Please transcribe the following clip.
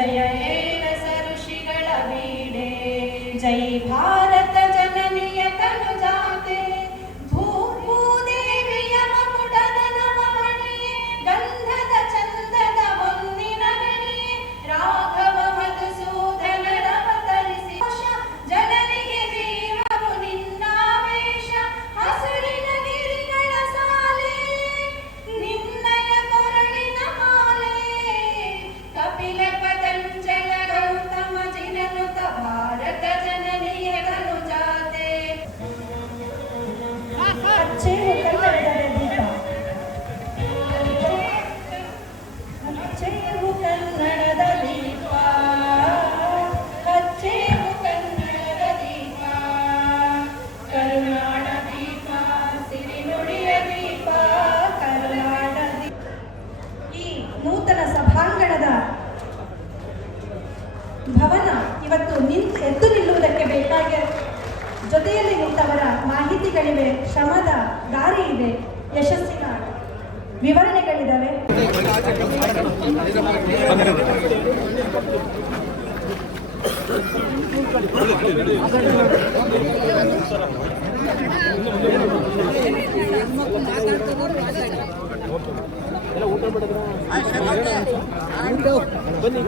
जय एव ऋषिगणवीडे जय भारत ನೂತನ ಸಭಾಂಗಣದ ಭವನ ಇವತ್ತು ನಿಂತು ಎದ್ದು ನಿಲ್ಲುವುದಕ್ಕೆ ಬೇಕಾಗಿ ಜೊತೆಯಲ್ಲಿ ನಿಂತವರ ಮಾಹಿತಿಗಳಿವೆ, ಶ್ರಮದ ದಾರಿ ಇದೆ, ಯಶಸ್ಸಿನ ವಿವರಣೆಗಳಿದ್ದಾವೆ ಬನ್ನಿ.